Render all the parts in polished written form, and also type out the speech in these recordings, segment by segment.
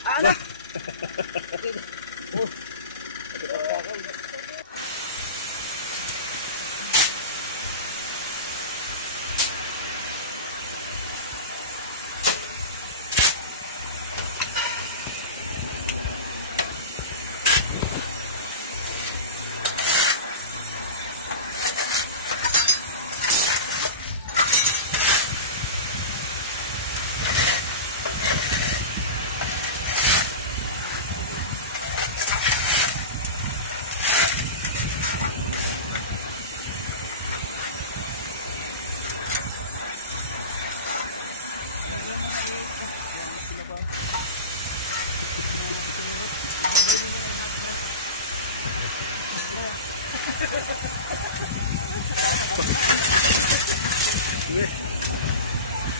Ano?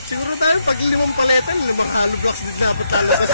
Siguro tayo pag 5 paletan, 5 hollow blocks din dapat talabas.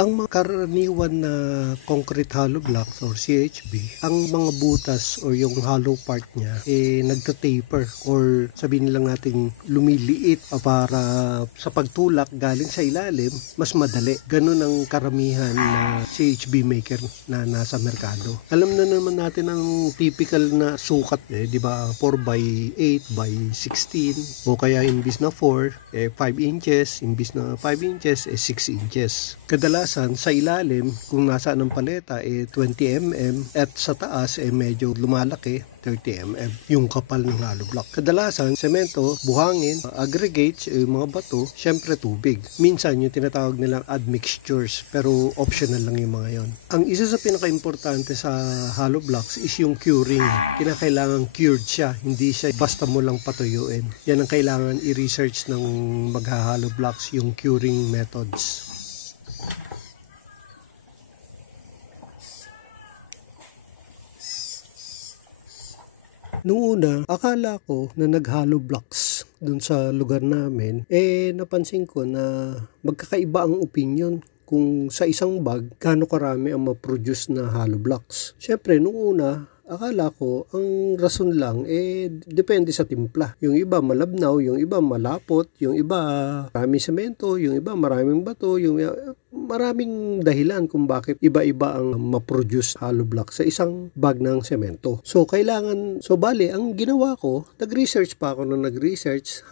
Ang mga karaniwan na concrete hollow blocks or CHB, ang mga butas o yung hollow part niya nagta-taper or sabihin lang natin lumiliit para sa pagtulak galing sa ilalim mas madali. Ganun ang karamihan na CHB maker na nasa merkado. Alam na naman natin ang typical na sukat di ba? 4x8 by 16 o kaya imbis na 4 5 inches, imbis na 5 inches 6 inches. Kadalasan kadalasan sa ilalim kung nasaan ang paleta 20 mm at sa taas medyo lumalaki 30 mm yung kapal ng hollow block. Kadalasan semento, buhangin, aggregates, yung mga bato, syempre tubig. Minsan yung tinatawag nilang admixtures pero optional lang yung mga yon. Ang isa sa pinaka-importante sa hollow blocks is yung curing. Kinakailangan cured siya, hindi siya basta mo lang patuyuin. Yan ang kailangan i-research ng magha-hollow blocks, yung curing methods. Noong una, akala ko na nag-hollow blocks dun sa lugar namin, napansin ko na magkakaiba ang opinion kung sa isang bag, gaano karami ang ma-produce na hollow blocks. Siyempre, noong una, akala ko, ang rason lang, depende sa timpla. Yung iba malabnaw, yung iba malapot, yung iba maraming semento, yung iba maraming bato, yung maraming dahilan kung bakit iba-iba ang ma-produce hollow block sa isang bag ng semento. So, bali, ang ginawa ko, nag-research pa ako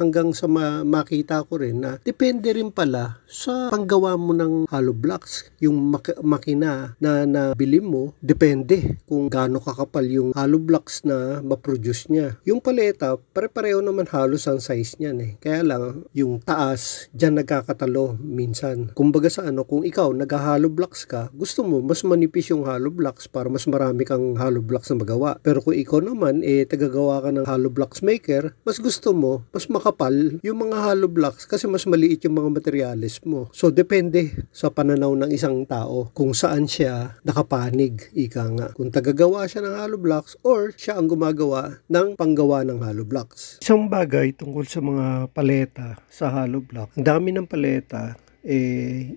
hanggang sa makita ko rin na depende rin pala sa panggawa mo ng hollow blocks. Yung makina na nabili mo, depende kung gaano kakapal yung hollow blocks na ma-produce niya. Yung paleta, pare-pareho naman halos ang size niyan Kaya lang, yung taas, dyan nagkakatalo minsan. Kumbaga sa kung ikaw nag-hollow blocks ka, gusto mo mas manipis yung hollow blocks para mas marami kang hollow blocks na magawa. Pero kung ikaw naman tagagawa ka ng hollow blocks maker, mas gusto mo mas makapal yung mga hollow blocks kasi mas maliit yung mga materials mo. So depende sa pananaw ng isang tao kung saan siya nakapanig, ika nga. Kung tagagawa siya ng hollow blocks or siya ang gumagawa ng panggawa ng hollow blocks. Isang bagay tungkol sa mga paleta sa hollow block. Ang dami ng paleta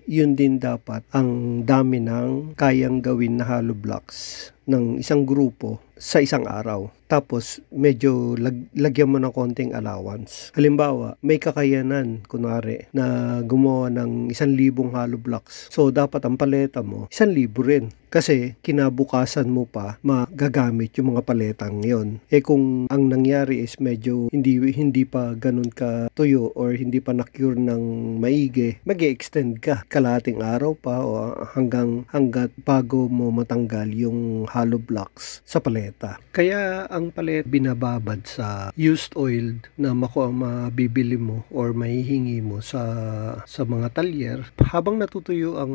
yun din dapat ang dami ng kayang gawin na hollow blocks ng isang grupo sa isang araw. Tapos, medyo lagyan mo ng konting allowance. Halimbawa, may kakayanan, kunwari, na gumawa ng 1,000 hollow blocks. So, dapat ang paleta mo, 1,000 rin. Kasi, kinabukasan mo pa magagamit yung mga paletang yon. Kung ang nangyari is medyo hindi pa ganun ka tuyo or hindi pa na-cure ng maigi, mag-extend ka. Kalahating araw pa o hanggat bago mo matanggal yung hollow blocks sa paleta. Kaya ang palet binababad sa used oil na mabibili mo or mahihingi mo sa mga talyer. Habang natutuyo ang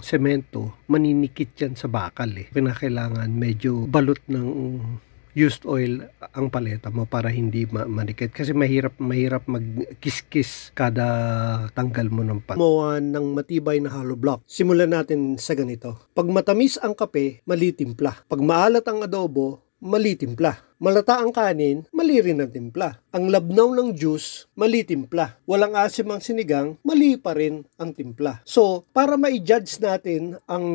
semento, maninikit yan sa bakal Kinakailangan medyo balot ng used oil ang paleta mo para hindi manikit kasi mahirap magkiskis kada tanggal mo ng pan. Gumawa ng matibay na hollow block. Simulan natin sa ganito. Pag matamis ang kape, mali timpla. Pag maalat ang adobo, mali timpla. Malata ang kanin, mali rin ang timpla. Ang labnaw ng juice, mali timpla. Walang asim ang sinigang, mali pa rin ang timpla. So, para ma-judge natin ang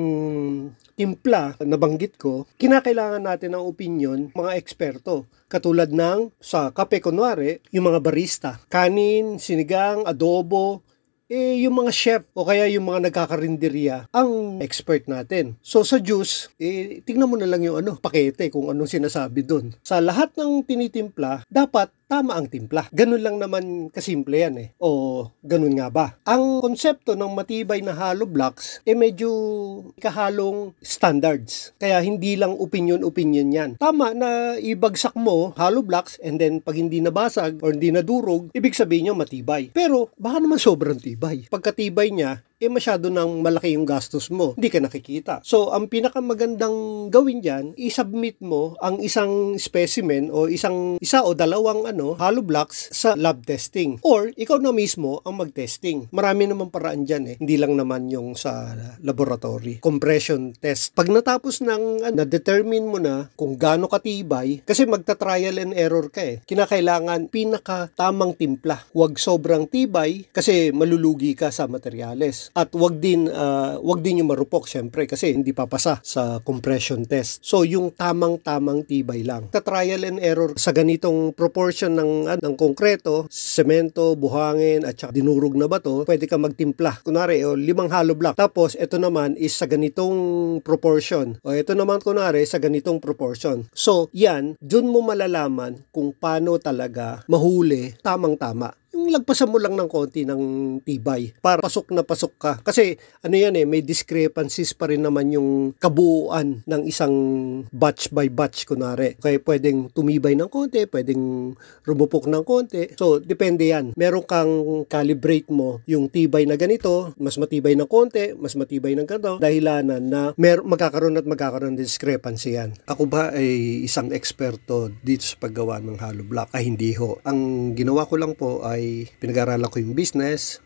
timpla na banggit ko, kinakailangan natin ng opinion mga eksperto. Katulad ng sa kape kunwari, yung mga barista. Kanin, sinigang, adobo, yung mga chef o kaya yung mga nagkakarinderya ang expert natin. So sa juice, tingnan mo na lang yung pakete kung anong sinasabi doon. Sa lahat ng tinitimpla, dapat tama ang timpla. Ganun lang naman kasimple yan O ganun nga ba? Ang konsepto ng matibay na hollow blocks medyo kahalong standards. Kaya hindi lang opinion yan. Tama na ibagsak mo hollow blocks and then pag hindi nabasag or hindi nadurog, ibig sabihin nyo matibay. Pero baka naman sobrang tibay. Pagkatibay niya, masyado nang malaki yung gastos mo. Hindi ka nakikita. So, ang pinakamagandang gawin dyan, i-submit mo ang isang specimen o isa o dalawang hollow blocks sa lab testing. Or, ikaw na mismo ang mag-testing. Marami naman paraan dyan Hindi lang naman yung sa laboratory. Compression test. Pag natapos na-determine mo na kung gaano katibay, kasi magta-trial and error ka kinakailangan pinaka-tamang timpla. Huwag sobrang tibay kasi malulugi ka sa materyales. At wag din yung marupok syempre kasi hindi papasa sa compression test. So yung tamang-tamang tibay lang. Sa trial and error sa ganitong proportion ng konkreto, semento, buhangin at saka dinurog na bato, pwede ka magtimpla. Kunwari 5 hollow block. Tapos ito naman is sa ganitong proportion. O ito naman kunwari sa ganitong proportion. So yan, dun mo malalaman kung paano talaga mahuli tamang-tama. Yung yung lagpasan mo lang ng konti ng tibay para pasok na pasok ka. Kasi ano yan may discrepancies pa rin naman yung kabuuan ng isang batch by batch kunwari. Kaya pwedeng tumibay ng konti, pwedeng rumupok ng konti. So, depende yan. Meron kang calibrate mo yung tibay na ganito, mas matibay ng konti, mas matibay ng ganito, dahilanan na magkakaroon ng discrepancy yan. Ako ba ay isang eksperto dito sa paggawa ng hollow block? Ay hindi ho. Ang ginawa ko lang po ay pinag-aralan ko yung business,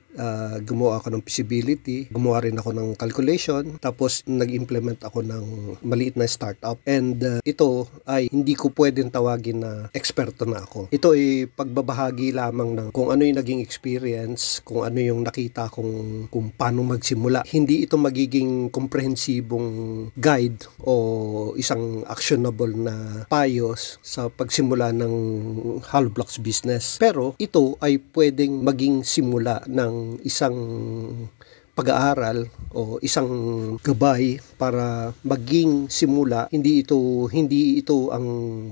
gumawa ako ng feasibility, gumawa rin ako ng calculation, tapos nag-implement ako ng maliit na startup. And ito ay hindi ko pwedeng tawagin na eksperto na ako. Ito ay pagbabahagi lamang ng kung ano yung naging experience, kung ano yung nakita kung paano magsimula. Hindi ito magiging komprehensibong guide o isang actionable na payos sa pagsimula ng hollow blocks business. Pero ito ay pwedeng maging simula ng isang pag-aaral o isang gabay para maging simula. Hindi ito ang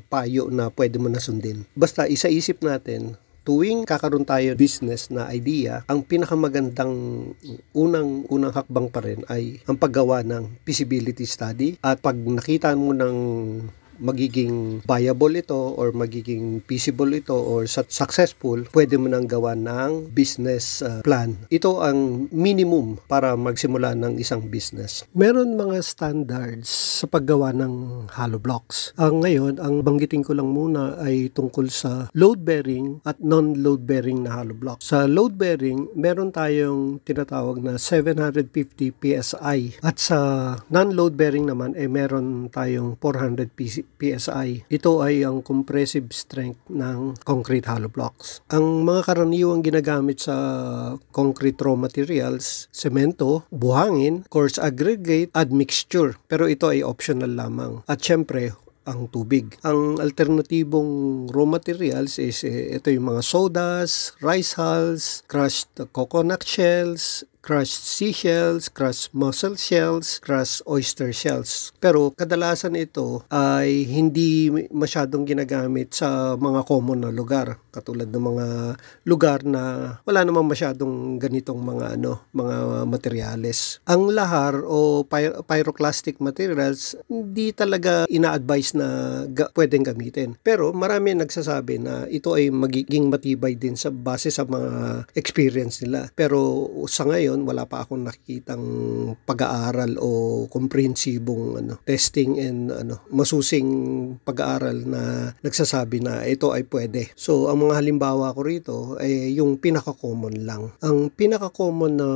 payo na pwede mo na sundin. Basta isaisip natin, tuwing kakaroon tayo business na idea, ang pinakamagandang unang hakbang pa rin ay ang paggawa ng feasibility study. At pag nakita mo ng magiging viable ito or magiging feasible ito or successful, pwede mo nang gawa ng business plan. Ito ang minimum para magsimula ng isang business. Meron mga standards sa paggawa ng hollow blocks. Ngayon, ang banggitin ko lang muna ay tungkol sa load-bearing at non-load-bearing na hollow blocks. Sa load-bearing, meron tayong tinatawag na 750 PSI at sa non-load-bearing naman meron tayong 400 PSI. Ito ay ang compressive strength ng concrete hollow blocks. Ang mga karaniwang ginagamit sa concrete raw materials, semento, buhangin, coarse aggregate, admixture. Pero ito ay optional lamang. At syempre, ang tubig. Ang alternatibong raw materials is ito yung mga sodas, rice hulls, crushed coconut shells, crushed seashells, crushed mussel shells, crushed oyster shells. Pero kadalasan ito ay hindi masyadong ginagamit sa mga common na lugar. Katulad ng mga lugar na wala namang masyadong ganitong mga materyales. Ang lahar o pyroclastic materials hindi talaga ina-advise na pwedeng gamitin. Pero marami nagsasabi na ito ay magiging matibay din sa base sa mga experience nila. Pero sa ngayon, wala pa akong nakikitang pag-aaral o komprehensibong testing and masusing pag-aaral na nagsasabi na ito ay pwede. So, ang mga halimbawa ko rito ay yung pinaka-common lang. Ang pinaka-common na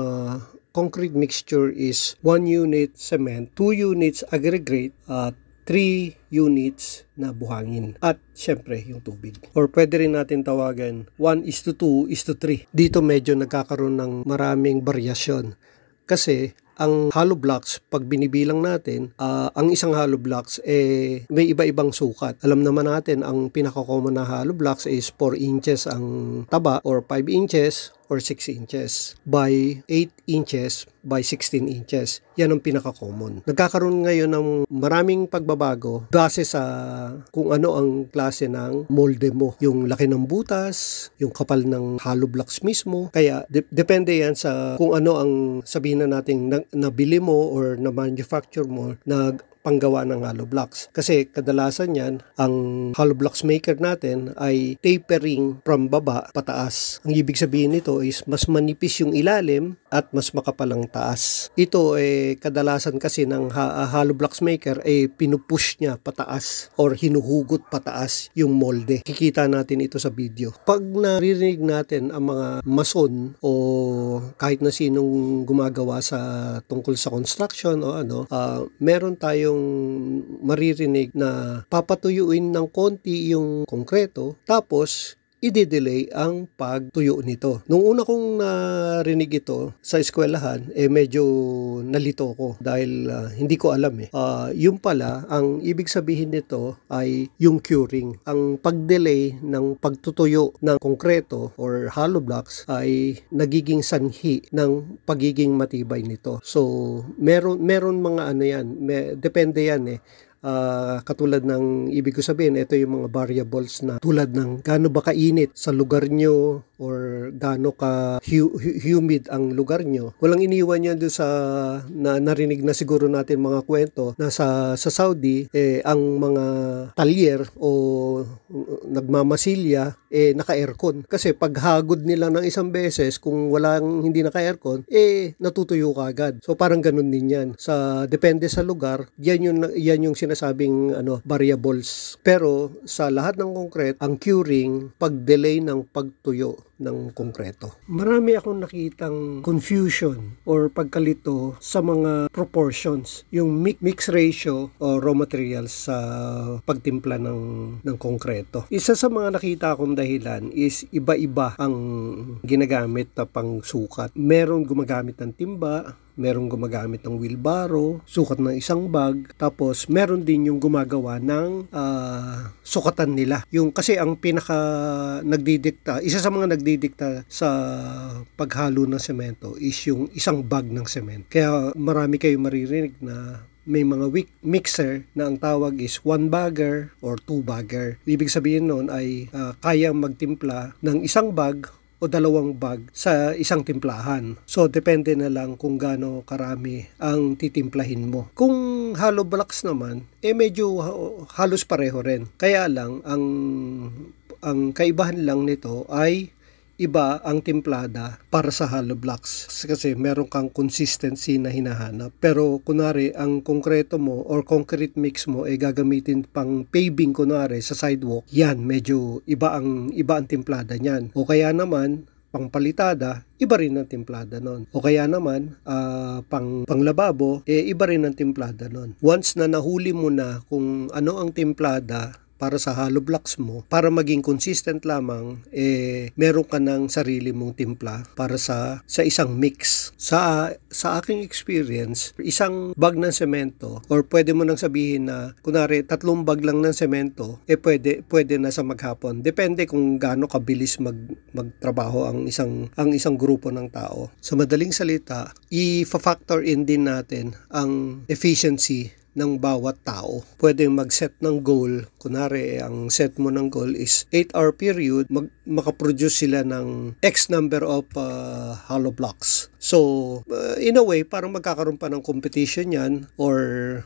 concrete mixture is 1 unit cement, 2 units aggregate, at 3 units na buhangin. At syempre, yung tubig. Or pwede rin natin tawagan 1:2:3. Dito medyo nagkakaroon ng maraming variasyon. Kasi ang hollow blocks, pag binibilang natin, ang isang hollow blocks may iba-ibang sukat. Alam naman natin, ang pinaka-common na hollow blocks is 4 inches ang taba or 5 inches or 6 inches by 8 inches by 16 inches. Yan ang pinaka-common. Nagkakaroon ngayon ng maraming pagbabago base sa kung ano ang klase ng molde mo. Yung laki ng butas, yung kapal ng hollow blocks mismo. Kaya depende yan sa kung ano ang sabihin na natin nabili mo or na manufacture mo na panggawa ng hollow blocks. Kasi kadalasan yan, ang hollow blocks maker natin ay tapering from baba pataas. Ang ibig sabihin nito is mas manipis yung ilalim at mas makapal ang taas. Ito kadalasan kasi ng hollow blocks maker pinupush niya pataas or hinuhugot pataas yung molde. Kikita natin ito sa video. Pag naririnig natin ang mga mason o kahit na sinong gumagawa sa tungkol sa construction o meron tayong maririnig na papatuyuin ng konti yung konkreto tapos i-delay ang pagtuyo nito. Nung una kong narinig ito sa eskwelahan, medyo nalito ko dahil hindi ko alam yung pala, ang ibig sabihin nito ay yung curing. Ang pag-delay ng pagtutuyo ng konkreto or hollow blocks ay nagiging sanhi ng pagiging matibay nito. So, meron mga yan, depende yan Katulad ng ibig ko sabihin, ito yung mga variables na tulad ng gaano ba kainit sa lugar nyo or gaano ka humid ang lugar nyo. Walang iniwan yan doon sa narinig na siguro natin mga kwento na sa Saudi, ang mga talyer o nagmamasilya naka-aircon. Kasi paghagod nila ng isang beses, kung hindi naka-aircon, natutuyo ka agad. So parang ganun din yan. Depende sa lugar, yan yung sinasabing variables. Pero sa lahat ng concrete, ang curing, pag-delay ng pagtuyo ng konkreto. Marami akong nakitang confusion or pagkalito sa mga proportions. Yung mix ratio o raw materials sa pagtimpla ng konkreto. Isa sa mga nakita akong dahilan is iba-iba ang ginagamit na pangsukat. Meron gumagamit ng timba, merong gumagamit ng wheelbarrow, sukat ng isang bag, tapos meron din yung gumagawa ng sukatan nila. Kasi ang isa sa mga nagdidikta sa paghalo ng semento is yung isang bag ng semento. Kaya marami kayong maririnig na may mga mixer na ang tawag is 1 bagger or 2 bagger. Ibig sabihin nun ay kayang magtimpla ng isang bag o 2 bag sa isang timplahan. So, depende na lang kung gaano karami ang titimplahin mo. Kung hollow blocks naman, medyo halos pareho rin. Kaya lang, ang kaibahan lang nito ay iba ang timplada para sa hollow blocks. Kasi meron kang consistency na hinahanap. Pero kunwari, ang konkreto mo or concrete mix mo gagamitin pang paving kunwari sa sidewalk, yan, medyo iba ang timplada niyan. O kaya naman, pangpalitada, iba rin ang timplada nun. O kaya naman, panglababo, iba rin ang timplada nun. Once na nahuli mo na kung ano ang timplada para sa hollow blocks mo, para maging consistent lamang, meron ka ng sarili mong timpla para sa isang mix. Sa aking experience, isang bag ng semento, or pwede mo nang sabihin na, kunwari, 3 bag lang ng semento, pwede na sa maghapon. Depende kung gaano kabilis magtrabaho ang isang grupo ng tao. Sa madaling salita, i-factor in din natin ang efficiency ng bawat tao. Pwede mag-set ng goal. Kunwari, ang set mo ng goal is 8-hour period, makaproduce sila ng X number of hollow blocks. So, in a way, parang magkakaroon pa ng competition yan or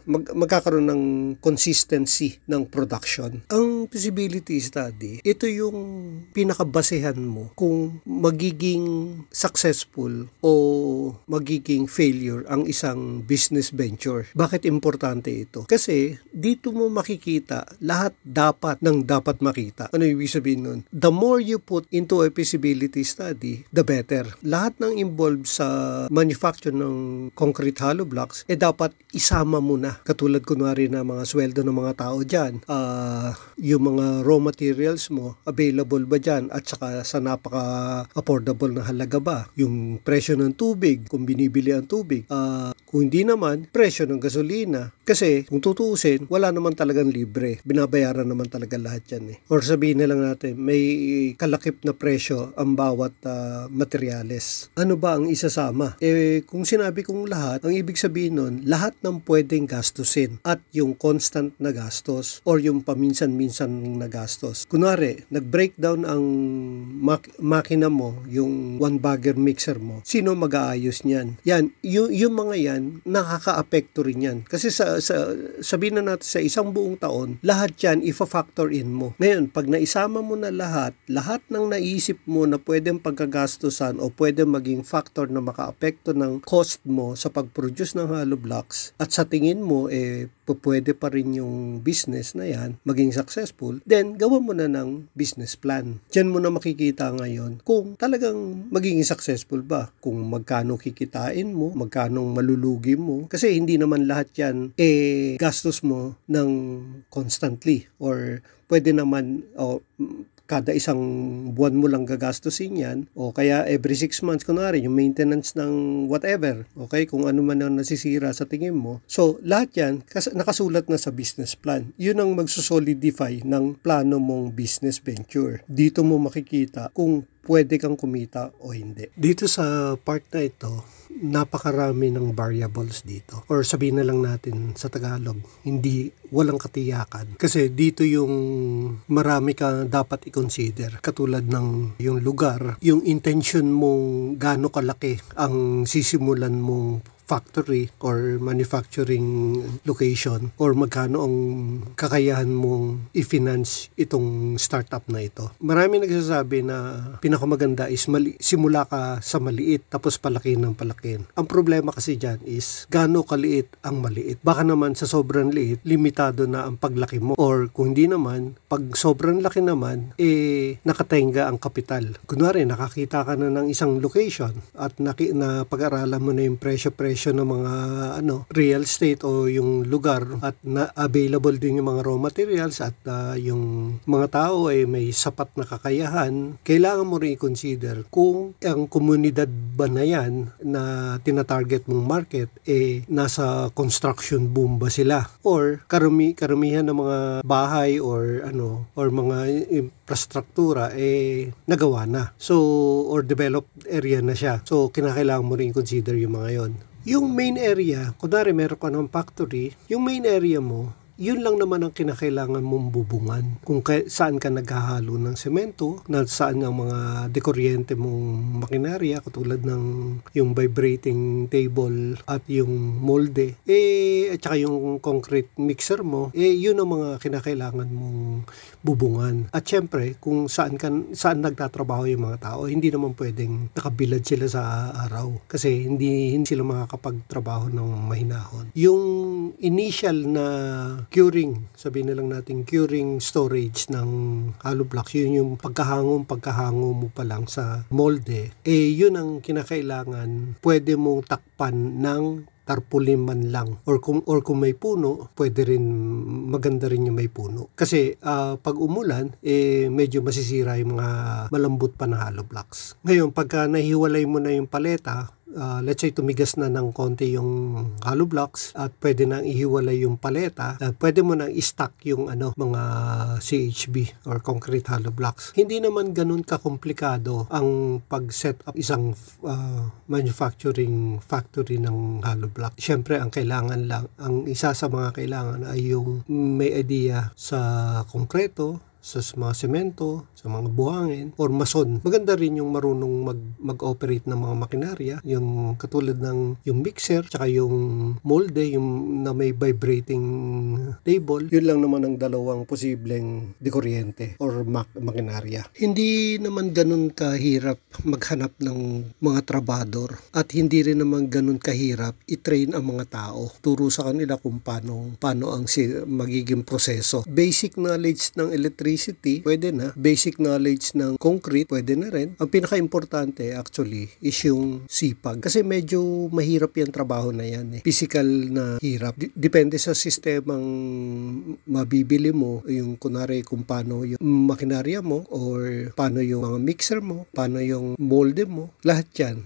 magkakaroon ng consistency ng production. Ang feasibility study, ito yung pinakabasehan mo kung magiging successful o magiging failure ang isang business venture. Bakit importante ito? Kasi dito mo makikita lahat dapat makita. Ano ibig sabihin nun? The more you put into a feasibility study, the better. Lahat ng involved sa manufacture ng concrete hollow blocks, dapat isama mo na. Katulad kunwari na mga sweldo ng mga tao dyan, yung mga raw materials mo, available ba dyan? At saka sa napaka-affordable na halaga ba? Yung presyo ng tubig, kung binibili ang tubig. Kung hindi naman, presyo ng gasolina. Kasi kung tutuusin, wala naman talagang libre. Binabayaran naman talaga lahat yan. Or sabihin na lang natin, may kalakip na presyo ang bawat materyales. Ano ba ang isasama? Kung sinabi kong lahat, ang ibig sabihin nun, lahat ng pwedeng gastusin at yung constant na gastos or yung paminsan-minsan na gastos. Kunwari, nag-breakdown ang makina mo, yung 1 bagger mixer mo, sino mag-aayos niyan? Yan, yung mga yan, nakaka-apekto rin yan. Kasi sabihin na natin sa isang buong taon, lahat yan ifa-factor in mo. Ngayon, pag naisama mo na lahat ng naisip mo na pwedeng pagkagastusan o pwedeng maging factor na maka-apekto ng cost mo sa pag-produce ng hollow blocks at sa tingin mo, pwede pa rin yung business na yan maging successful, then gawa mo na ng business plan. Diyan mo na makikita ngayon kung talagang magiging successful ba, kung magkano kikitain mo, magkano malulugi mo, kasi hindi naman lahat yan gastos mo ng constantly or pwede naman kada isang buwan mo lang gagastusin yan o kaya every 6 months kunwari yung maintenance ng whatever, okay, kung ano man ang nasisira sa tingin mo. So lahat yan nakasulat na sa business plan. Yun ang magsusolidify ng plano mong business venture. Dito mo makikita kung pwede kang kumita o hindi. Dito sa part na ito, napakarami ng variables dito. Or sabihin na lang natin sa Tagalog, walang katiyakan. Kasi dito yung marami ka dapat i-consider. Katulad ng yung lugar, yung intention mong gaano kalaki ang sisimulan mong factory or manufacturing location or magkano ang kakayahan mong i-finance itong startup na ito. Marami nagsasabi na pinakamaganda is simula ka sa maliit tapos palaki ng palaki. Ang problema kasi dyan is gaano kaliit ang maliit. Baka naman sa sobrang liit, limitado na ang paglaki mo. Or kung hindi naman, pag sobrang laki naman, nakatenga ang kapital. Kunwari, nakakita ka na ng isang location at pag-aralan mo na yung presyo ng mga real estate o yung lugar at na available din yung mga raw materials at yung mga tao ay may sapat na kakayahan, kailangan mo rin i-consider kung ang komunidad ba na yan na tinatarget mong market nasa construction boom ba sila or karamihan ng mga bahay or mga infrastruktura nagawa na. So or developed area na siya. So kinakailangan mo rin i-consider yung mga yon. Yung main area, kunwari meron ka ng factory, yung main area mo, yun lang naman ang kinakailangan mong bubungan. Kung saan ka naghahalo ng semento, saan ang mga dekuryente mong makinarya, katulad ng yung vibrating table at yung molde, at saka yung concrete mixer mo, yun ang mga kinakailangan mong bubungan. At syempre, kung saan nagtatrabaho yung mga tao, hindi naman pwedeng nakabilad sila sa araw. Kasi hindi sila makakapagtrabaho ng mahinahon. Yung initial na curing, sabihin na lang natin curing storage ng hollow blocks, yun yung pagkahango mo pa lang sa molde, yun ang kinakailangan pwede mong takpan ng tarpaulin man lang or kung may puno, pwede rin maganda rin yung may puno. Kasi pag umulan, medyo masisira yung mga malambot pa na hollow blocks. Ngayon, pagka nahiwalay mo na yung paleta, let's say tumigas na ng konti yung hollow blocks at pwede nang ihiwalay yung paleta, pwede mo nang i-stack yung mga CHB or concrete hollow blocks. Hindi naman ganun kakomplikado ang pag-set up isang manufacturing factory ng hollow block. Siyempre, ang isa sa mga kailangan ay yung may idea sa konkreto, sa mga semento, sa mga buhangin, or mason. Maganda rin yung marunong mag-operate ng mga makinarya, yung katulad ng yung mixer, tsaka yung molde, yung na may vibrating table. Yun lang naman ang dalawang posibleng dekuryente or makinarya. Hindi naman ganun kahirap maghanap ng mga trabador at hindi rin naman ganun kahirap i-train ang mga tao. Turo sa kanila kung paano ang magiging proseso. Basic knowledge ng electricity, pwede na. Basic knowledge ng concrete, pwede na rin. Ang pinaka-importante actually is yung sipag. Kasi medyo mahirap yung trabaho na yan. Physical na hirap. Depende sa sistemang mabibili mo. Yung kunwari kung paano yung makinarya mo or paano yung mga mixer mo, paano yung molde mo. Lahat yan,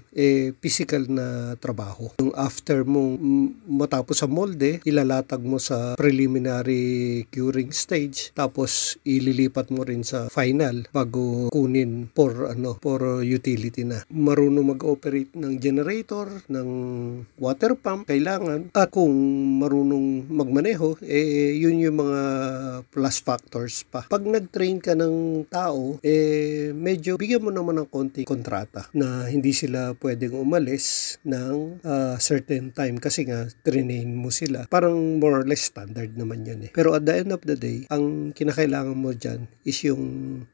physical na trabaho. Yung after mong matapos sa molde, ilalatag mo sa preliminary curing stage. Tapos ililipat mo rin sa final bago kunin for utility na. Marunong mag-operate ng generator, ng water pump, kailangan. At kung marunong magmaneho, yun yung mga plus factors pa. Pag nag-train ka ng tao, medyo bigyan mo naman ng konti kontrata na hindi sila pwedeng umalis ng certain time kasi nga train mo sila. Parang more or less standard naman yun . Pero at the end of the day, ang kinakailangan mo dyan is yung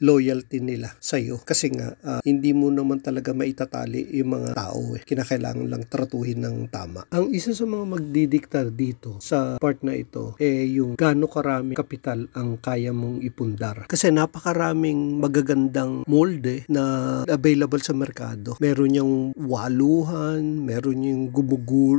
loyalty nila sa'yo. Kasi nga, hindi mo naman talaga maitatali yung mga tao . Kinakailangan lang tratuhin ng tama. Ang isa sa mga magdidikta dito sa part na ito, yung gaano karami kapital ang kaya mong ipundar. Kasi napakaraming magagandang molde na available sa merkado. Meron yung waluhan, meron yung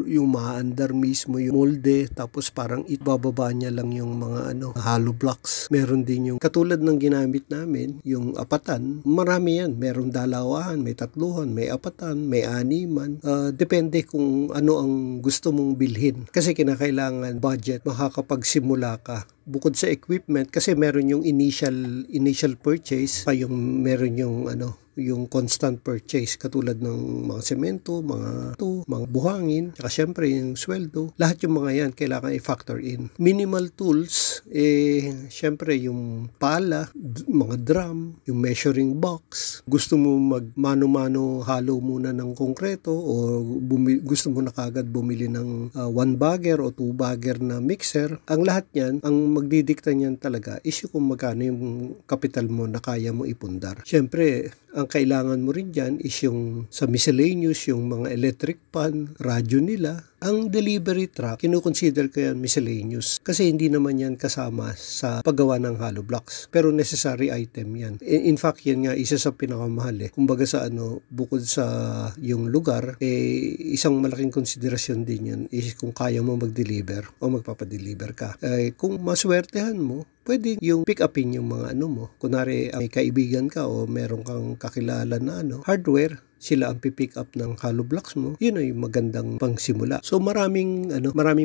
yung maandar mismo yung molde, tapos parang ibababa niya lang yung mga hollow blocks. Meron din yung katulad ng ginamit namin, yung apatan. Marami yan. Meron dalawahan, may tatluhan, may apatan, may animan. Depende kung ano ang gusto mong bilhin. Kasi kinakailangan budget, makakapagsimula ka. Bukod sa equipment, kasi meron yung initial purchase, pa yung meron yung yung constant purchase katulad ng mga semento, mga buhangin, saka syempre yung sweldo. Lahat yung mga yan kailangan i-factor in. Minimal tools, syempre yung pala, mga drum, yung measuring box. Gusto mo mag-mano-mano halo muna ng konkreto o gusto mo na kagad bumili ng 1 bagger o 2 bagger na mixer. Ang lahat yan, ang magdidikta niyan talaga is yung kung magkano yung kapital mo na kaya mo ipundar. Syempre, ang kailangan mo rin dyan is yung sa miscellaneous, yung mga electric pan, radyo nila. Ang delivery truck, kinukonsider ko yan miscellaneous kasi hindi naman yan kasama sa paggawa ng hollow blocks. Pero necessary item yan. In fact, yan nga isa sa pinakamahal. Kumbaga sa bukod sa yung lugar, isang malaking konsiderasyon din yun is kung kaya mo mag-deliver o magpapadeliver ka. Kung maswertehan mo, pwede yung pick upin yung mga mo. Kunwari, may kaibigan ka o meron kang kakilala na hardware, sila ang pipick up ng hollow blocks mo, yun ay magandang pangsimula. So maraming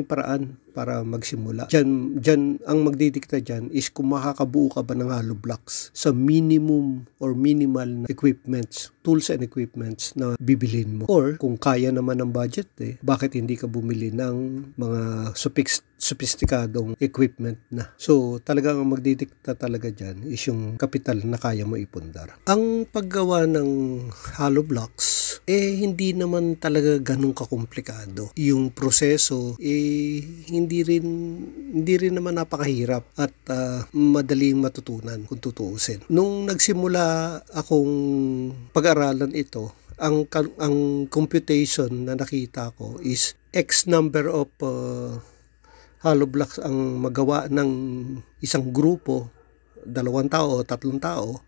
paraan para magsimula. Diyan ang magdidikta diyan is kung makakabuo ka ba ng hollow blocks sa minimum or minimal na equipments, tools and equipments na bibilin mo. Or kung kaya naman ng budget, bakit hindi ka bumili ng mga sophisticadong equipment na. So talagang ang magdidikta talaga diyan is yung kapital na kaya mo ipundar. Ang paggawa ng hollow blocks hindi naman talaga ganun kakomplikado. Yung proseso hindi rin naman napakahirap at madaling matutunan kung tutuusin. Nung nagsimula akong pag-aralan ito, ang computation na nakita ko is X number of hollow blocks ang magawa ng isang grupo, 2 tao o 3 tao,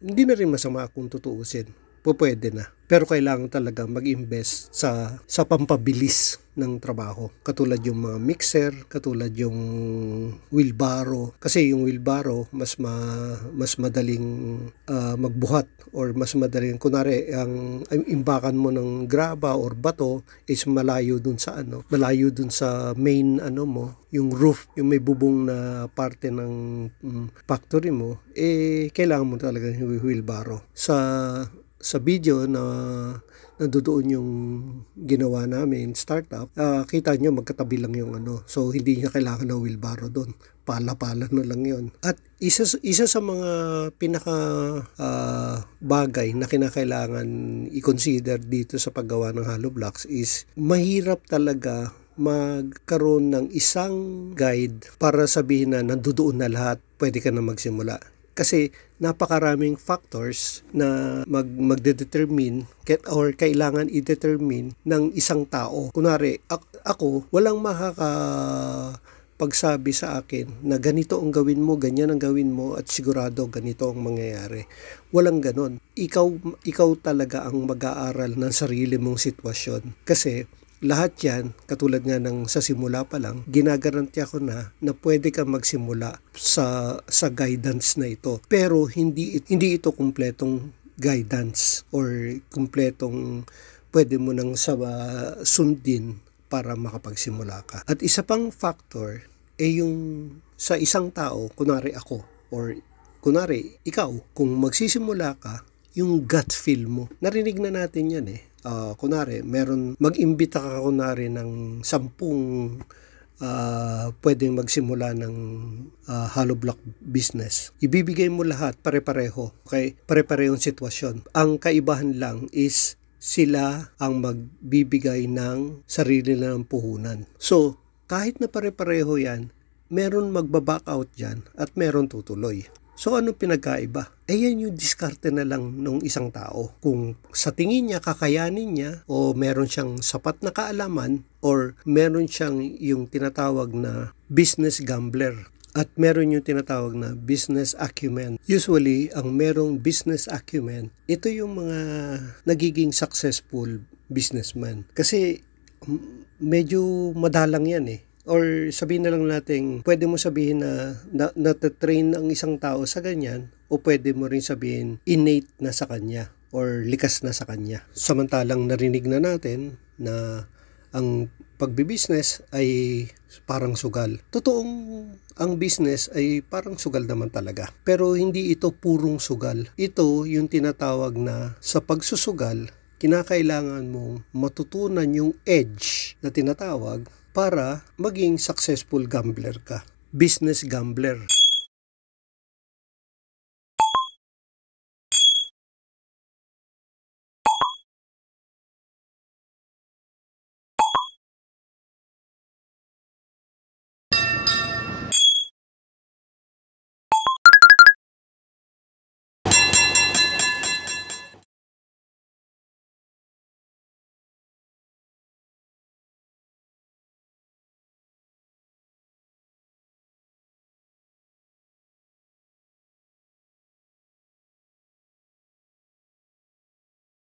hindi na rin masama kung tutuusin. Pwede na. Pero kailangan talaga mag-invest sa pampabilis ng trabaho. Katulad yung mga mixer, katulad yung wheelbarrow. Kasi yung wheelbarrow, mas madaling magbuhat or mas madaling, kunwari, ang imbakan mo ng graba or bato is malayo dun sa main mo, yung roof, yung may bubong na parte ng factory mo, kailangan mo talaga yung wheelbarrow. Sa video na nandoon yung ginawa namin, startup, kita nyo magkatabi lang yung So, hindi niya kailangan ng wheelbarrow doon. Pala-pala na lang yon. At isa sa mga pinaka bagay na kinakailangan i-consider dito sa paggawa ng hollow blocks is mahirap talaga magkaroon ng isang guide para sabihin na nandoon na lahat, pwede ka na magsimula. Kasi napakaraming factors na magdedetermine or kailangan i-determine ng isang tao. Kunwari, ako, walang makakapagsabi sa akin na ganito ang gawin mo, ganyan ang gawin mo at sigurado ganito ang mangyayari. Walang ganon. Ikaw talaga ang mag-aaral ng sarili mong sitwasyon. Kasi lahat yan, katulad nga ng sa simula pa lang, ginagarantiya ko na pwede kang magsimula sa guidance na ito. Pero hindi ito kumpletong guidance or kumpletong pwede mo nang sundin para makapagsimula ka. At isa pang factor yung sa isang tao, kunwari ako or kunwari ikaw, kung magsisimula ka, yung gut feel mo. Narinig na natin yan kunwari, mag-imbita ka kunwari ng 10 pwedeng magsimula ng hollow block business. Ibibigay mo lahat pare-pareho. Okay? Pare-parehong sitwasyon. Ang kaibahan lang is sila ang magbibigay ng sarili ng puhunan. So, kahit na pare-pareho yan, meron magbaback out dyan at meron tutuloy. So, ano pinagkaiba? Yan yung diskarte na lang ng isang tao. Kung sa tingin niya, kakayanin niya, o meron siyang sapat na kaalaman, or meron siyang yung tinatawag na business gambler, at meron yung tinatawag na business acumen. Usually, ang merong business acumen, ito yung mga nagiging successful businessman. Kasi medyo madalang yan Or sabihin na lang natin, pwede mo sabihin na natatrain ang isang tao sa ganyan, o pwede mo rin sabihin innate na sa kanya or likas na sa kanya. Samantalang narinig na natin na ang pagbibusiness ay parang sugal. Totoong ang business ay parang sugal naman talaga. Pero hindi ito purong sugal. Ito yung tinatawag na sa pagsusugal, kinakailangan mong matutunan yung edge na tinatawag para maging successful gambler ka. Business gambler.